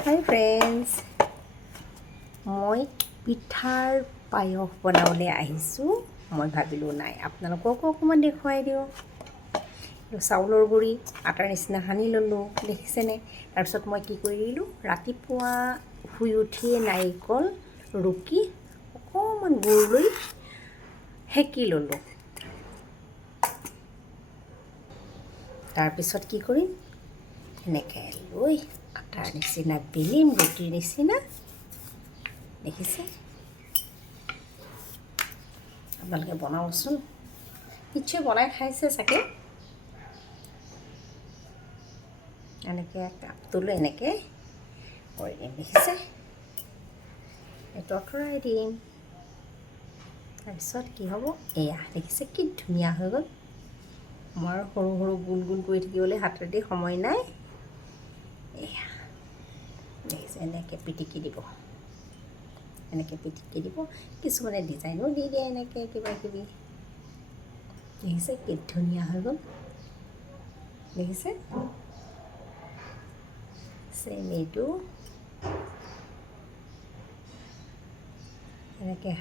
হাই friends, মই পিঠাৰ পায়স বনাবলৈ আহিছোঁ। মই ভাবিলোঁ নাই আপোনালোককো অকণমান দেখুৱাই দিওঁ। চাউলৰ গুড়ি আটাৰ নিচিনা সানি ল'লোঁ, দেখিছেনে? তাৰপিছত মই কি কৰি দিলোঁ, ৰাতিপুৱা শুই উঠিয়ে নাৰিকল ৰুকি অকণমান গুড় লৈ সেকি ল'লোঁ। তাৰপিছত কি কৰিম, এনেকৈ লৈ আটাৰ নিচিনা বেলিম, ৰুটিৰ নিচিনা। দেখিছে? আপোনালোকে বনাবচোন, নিশ্চয় বনাই খাইছে চাগে। এনেকৈ কাপটো লৈ এনেকৈ কৰি দিম, দেখিছে? এইটো আঁতৰাই দিম। তাৰপিছত কি হ'ব, এয়া দেখিছে কি ধুনীয়া হৈ গ'ল। মই সৰু সৰু গোল গোল কৰি থাকিবলৈ হাতেদি সময় নাই। এয়া দেখিছে, এনেকৈ পিটিকি দিব, এনেকৈ পিটিকি দিব। কিছুমানে ডিজাইনো দি দিয়ে এনেকৈ কিবা কিবি। দেখিছে কি ধুনীয়া হৈ গ'ল, দেখিছে? চেনিটো এনেকৈ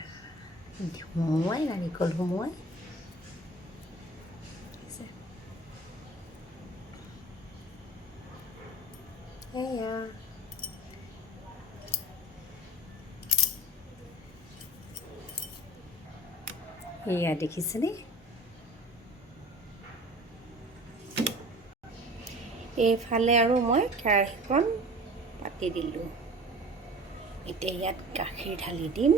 সুমুৱাই, নাৰিকল সুমুৱাই, এয়া এয়া দেখিছেনে? এইফালে আৰু মই কেৰাহীখন পাতি দিলোঁ। এতিয়া ইয়াত গাখীৰ ঢালি দিম।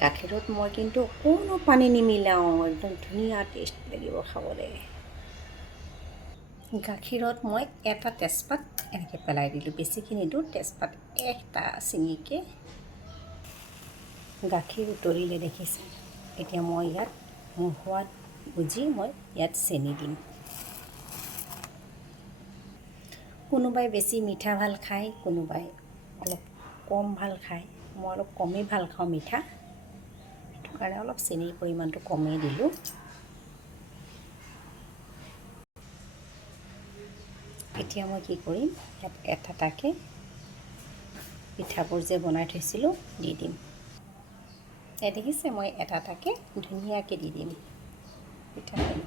গাখীৰত মই কিন্তু অকণো পানী নিমিলাওঁ, একদম ধুনীয়া টেষ্ট লাগিব খাবলৈ। গাখীৰত মই এটা তেজপাত এনেকৈ পেলাই দিলোঁ, বেছিখিনি নিদিওঁ। তেজপাত এটা ছিঙিকৈ। গাখীৰ উতলিলে দেখিছে। এতিয়া মই ইয়াত মোৰ সোৱাদ বুজি মই ইয়াত চেনি দিম। কোনোবাই বেছি মিঠা ভাল খায়, কোনোবাই অলপ কম ভাল খায়। মই অলপ কমেই ভাল খাওঁ মিঠা, সেইটো কাৰণে অলপ চেনিৰ পৰিমাণটো কমেই দিলোঁ। এতিয়া মই কি কৰিম, ইয়াত এটা এটাকৈ পিঠাবোৰ যে বনাই থৈছিলোঁ দি দিম। এই দেখিছে, মই এটা এটাকৈ ধুনীয়াকৈ দি দিম পিঠাখিনি।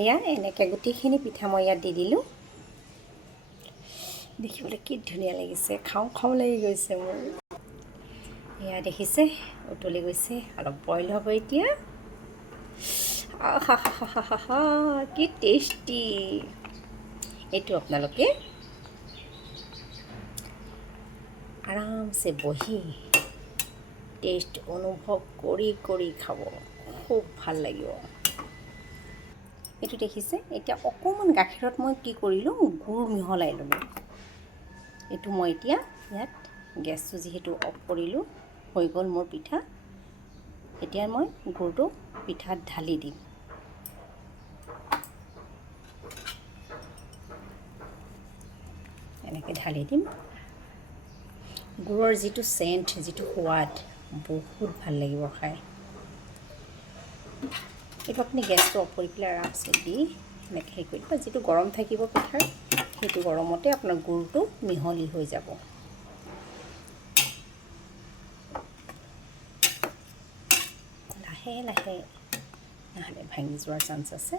এয়া এনেকৈ গোটেইখিনি পিঠা মই ইয়াত দি দিলোঁ। দেখিবলৈ কি ধুনীয়া লাগিছে, খাওঁ খাওঁ লাগি গৈছে মোৰ। এয়া দেখিছে, উতলি গৈছে, অলপ বইল হ'ব এতিয়া। হা হা হা হা হা, কি টেষ্টি! এইটো আপোনালোকে আৰামছে বহি টেষ্ট অনুভৱ কৰি কৰি খাব, খুব ভাল লাগিব। এইটো দেখিছে, এতিয়া অকণমান গাখীৰত মই কি কৰিলোঁ, গুড় মিহলাই ল'লোঁ। এইটো মই এতিয়া ইয়াত গেছটো যিহেতু অফ কৰিলোঁ, হৈ গ'ল মোৰ পিঠা। এতিয়া মই গুড়টো পিঠাত ঢালি দিম। এনেকৈ ঢালি দিম। গুড়ৰ যিটো চেণ্ট, যিটো সোৱাদ, বহুত ভাল লাগিব খাই। এইটো আপুনি গেছটো অফ কৰি পেলাই আৰামছে দি এনেকৈ হেৰি কৰি দিব। যিটো গৰম থাকিব পিঠাৰ, সেইটো গৰমতে আপোনাৰ গুড়টো মিহলি হৈ যাব। লাহে লাহে, নহ'লে ভাঙি যোৱাৰ চান্স আছে।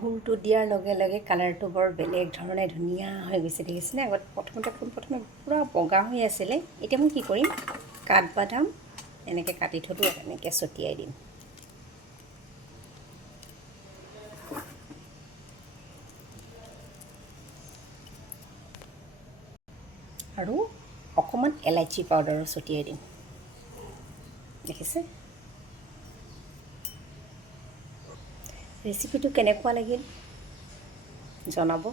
গুড়টো দিয়াৰ লগে লগে কালাৰটো বৰ বেলেগ ধৰণে ধুনীয়া হৈ গৈছে, দেখিছেনে? আগত প্ৰথমে পূৰা বগা হৈ আছিলে। এতিয়া মই কি কৰিম, কাঠবাদাম এনেকৈ কাটি থলোঁ, এনেকৈ ছটিয়াই দিম। আৰু অকণমান এলাইচি পাউডাৰো ছটিয়াই দিম, দেখিছে? ৰেচিপিটো কেনেকুৱা লাগিল জনাব।